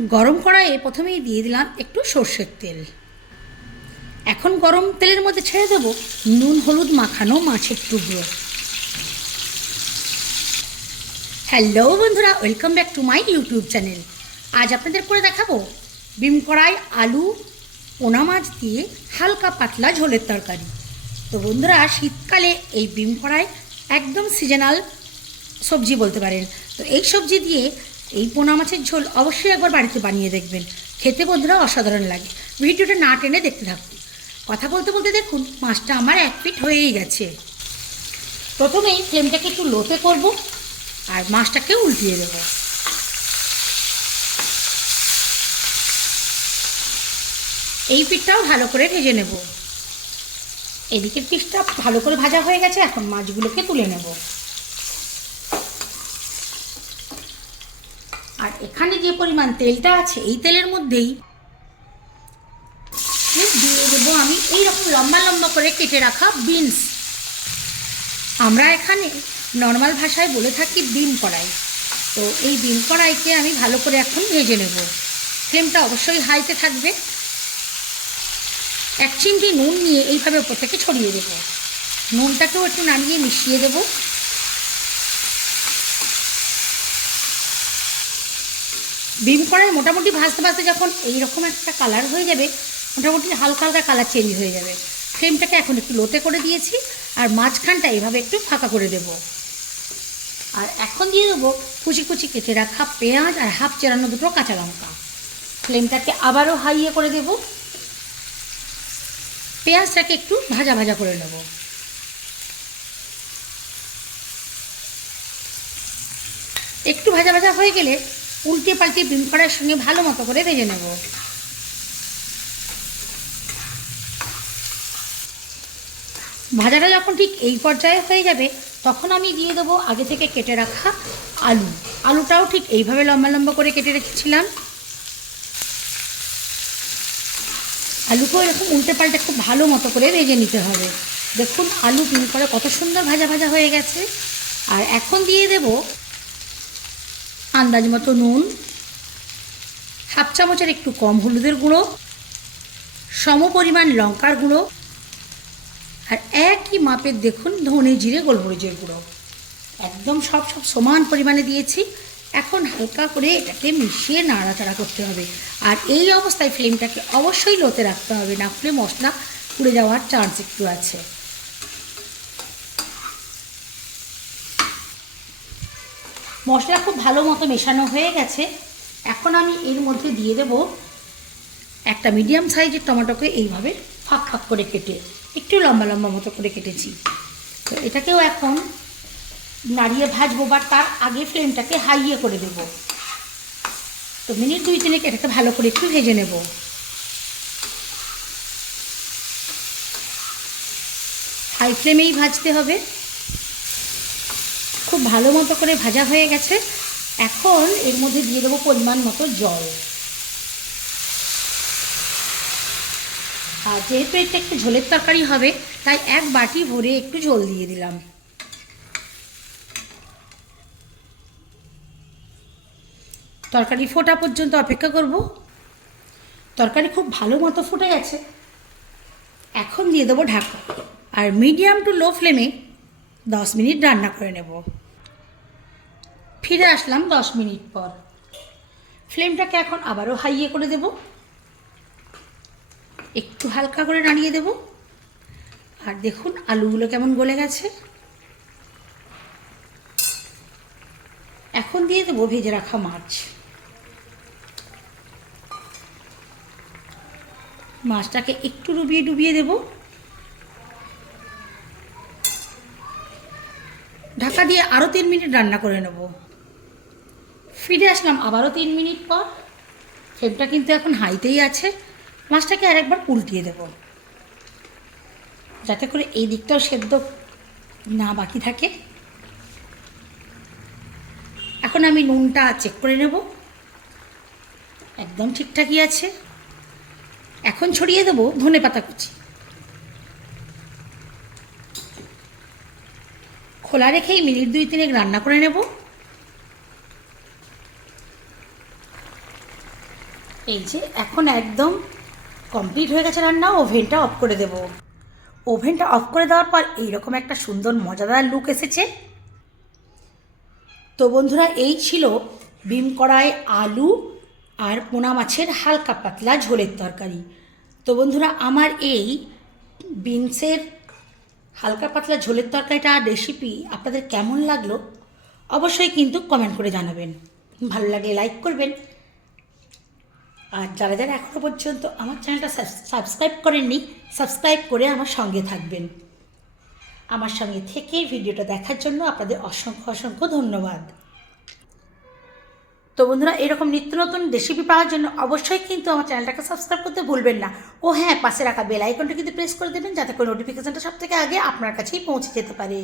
গরম কড়াইয়ে প্রথমেই দিয়ে দিলাম একটু সর্ষের তেল। এখন গরম তেলের মধ্যে ছেড়ে দেবো নুন, হলুদ মাখানো মাছের টুকরো। হ্যালো বন্ধুরা, welcome back to my YouTube channel. আজ আপনাদের করে দেখাবো বিম কড়াই, আলু, পোনা মাছ দিয়ে হালকা পাতলা ঝোলের তরকারি। তো বন্ধুরা, শীতকালে এই বিম কড়াই একদম সিজনাল সবজি বলতে পারেন। তো এই সবজি দিয়ে এই পোনা মাছের ঝোল অবশ্যই একবার বাড়িতে বানিয়ে দেখবেন। খেতে বন্ধুরা অসাধারণ লাগে। ভিডিওটা না টেনে দেখতে থাকুন। কথা বলতে বলতে দেখুন, মাছটা আমার এক পিট হয়েই গেছে। প্রথমেই ফ্লেমটাকে একটু লোতে করব আর মাছটাকে উল্টিয়ে দেবো। এই পিঠটাও ভালো করে ভেজে নেব। এদিকের পিঠটা ভালো করে ভাজা হয়ে গেছে, এখন মাছগুলোকে তুলে নেব আর এখানে যে পরিমাণ তেলটা আছে, এই তেলের মধ্যেই দিয়ে দেবো আমি। এই রকম লম্বা লম্বা করে কেটে রাখা বিনস। আমরা এখানে নর্মাল ভাষায় বলে থাকি বিম কড়াই। তো এই বিম কড়াইকে আমি ভালো করে এখন ভেজে নেব। ফ্লেমটা অবশ্যই হাইতে থাকবে। এক চিমটি নুন নিয়ে এইভাবে ওপর থেকে ছড়িয়ে দেবো। নুনটাকেও একটু নামিয়ে মিশিয়ে দেবো। বিম কড়াই মোটামুটি ভাজতে ভাজতে যখন এইরকম একটা কালার হয়ে যাবে, মোটামুটি হালকা হালকা কালার চেঞ্জ হয়ে যাবে। ফ্লেমটাকে এখন একটু লোতে করে দিয়েছি আর মাঝখানটা এভাবে একটু ফাঁকা করে দেব। আর এখন দিয়ে দেবো কুচি কুচি কেটে রাখা পেঁয়াজ আর হাফ চেরানো দুটো কাঁচা লঙ্কা। ফ্লেমটাকে আবারও হাইয়ে করে দেব। পেঁয়াজটাকে একটু ভাজা ভাজা করে নেব। একটু ভাজা ভাজা হয়ে গেলে উল্টে পাল্টে বিম করার সঙ্গে ভালো মতো করে ভেজে নেব। ভাজাটা যখন ঠিক এই পর্যায়ে হয়ে যাবে, তখন আমি দিয়ে দেবো আগে থেকে কেটে রাখা আলু। আলুটাও ঠিক এইভাবে লম্বা লম্বা করে কেটে রেখেছিলাম। আলুকেও এরকম উল্টে পাল্টে খুব ভালো মতো করে ভেজে নিতে হবে। দেখুন, আলু পিন করে কত সুন্দর ভাজা ভাজা হয়ে গেছে। আর এখন দিয়ে দেব আন্দাজ মতো নুন, হাফ চামচের একটু কম হলুদের গুঁড়ো, সম পরিমাণ লঙ্কার গুঁড়ো, আর একই মাপের দেখুন ধনে জিরে, গোলমরিচের গুঁড়ো। একদম সব সব সমান পরিমাণে দিয়েছি। এখন হালকা করে এটাকে মিশিয়ে নাড়াচাড়া করতে হবে। আর এই অবস্থায় ফ্লেমটাকে অবশ্যই লোতে রাখতে হবে। না হলে মশলা পুড়ে যাওয়ার চান্স একটু আছে। মশলা খুব ভালো মতো মেশানো হয়ে গেছে। এখন আমি এর মধ্যে দিয়ে দেব একটা মিডিয়াম সাইজের টমেটোকে এইভাবে ফাঁক ফাঁক করে কেটে, একটু লম্বা লম্বা মতো করে কেটেছি। তো এটাকেও এখন নাড়িয়ে ভাজবো বা তার আগে ফ্লেমটাকে হাইয়ে করে দেব। তো মিনিট দুই তিনেক এটাকে ভালো করে একটু ভেজে নেব। হাই ফ্লেমেই ভাজতে হবে। খুব ভালো মতো করে ভাজা হয়ে গেছে। এখন এর মধ্যে দিয়ে দেবো পরিমাণ মতো জল। আর যেহেতু এটা একটু ঝোলের তরকারি হবে, তাই এক বাটি ভরে একটু ঝোল দিয়ে দিলাম। তরকারি ফোটা পর্যন্ত অপেক্ষা করব। তরকারি খুব ভালো মতো ফুটে গেছে। এখন দিয়ে দেবো ঢাকা। আর মিডিয়াম টু লো ফ্লেমে দশ মিনিট রান্না করে নেব। ফিরে আসলাম দশ মিনিট পর। ফ্লেমটাকে এখন আবারও হাইয়ে করে দেব। একটু হালকা করে নাড়িয়ে দেব। আর দেখুন, আলুগুলো কেমন গলে গেছে। এখন দিয়ে দেবো ভেজে রাখা মাছ। মাছটাকে একটু ডুবিয়ে ডুবিয়ে দেব। ঢাকা দিয়ে আরও তিন মিনিট রান্না করে নেব। ফিরে আসলাম আবারও তিন মিনিট পর। ফ্লেমটা কিন্তু এখন হাইতেই আছে। মাছটাকে আরেকবার উল্টিয়ে দেব। যাতে করে এই দিকটাও সেদ্ধ না বাকি থাকে। এখন আমি নুনটা চেক করে নেব। একদম ঠিকঠাকই আছে। এখন ছড়িয়ে দেবো ধনে পাতা কুচি। খোলা রেখেই মিনিট দুই তিনেক রান্না করে নেব। এই যে এখন একদম কমপ্লিট হয়ে গেছে রান্না ওভেনটা অফ করে দেব। ওভেনটা অফ করে দেওয়ার পর এইরকম একটা সুন্দর মজাদার লুক এসেছে। তো বন্ধুরা, এই ছিল বিম কড়াই, আলু আর পোনা মাছের হালকা পাতলা ঝোলের তরকারি। তো বন্ধুরা, আমার এই বিনসের হালকা পাতলা ঝোলের তরকারিটা রেসিপি আপনাদের কেমন লাগল অবশ্যই কিন্তু কমেন্ট করে জানাবেন। ভালো লাগলে লাইক করবেন। আর যারা যারা এখনও পর্যন্ত আমার চ্যানেলটা সাবস্ক্রাইব করেননি, সাবস্ক্রাইব করে আমার সঙ্গে থাকবেন। আমার সঙ্গে থেকে ভিডিওটা দেখার জন্য আপনাদের অসংখ্য অসংখ্য ধন্যবাদ। তো বন্ধুরা, এরকম নিত্য নতুন রেসিপি পাওয়ার জন্য অবশ্যই কিন্তু আমার চ্যানেলটাকে সাবস্ক্রাইব করতে ভুলবেন না। ও হ্যাঁ পাশে রাখা বেল আইকনটা কিন্তু প্রেস করে দেবেন, যাতে করে নোটিফিকেশনটা সব থেকে আগে আপনার কাছেই পৌঁছে যেতে পারে।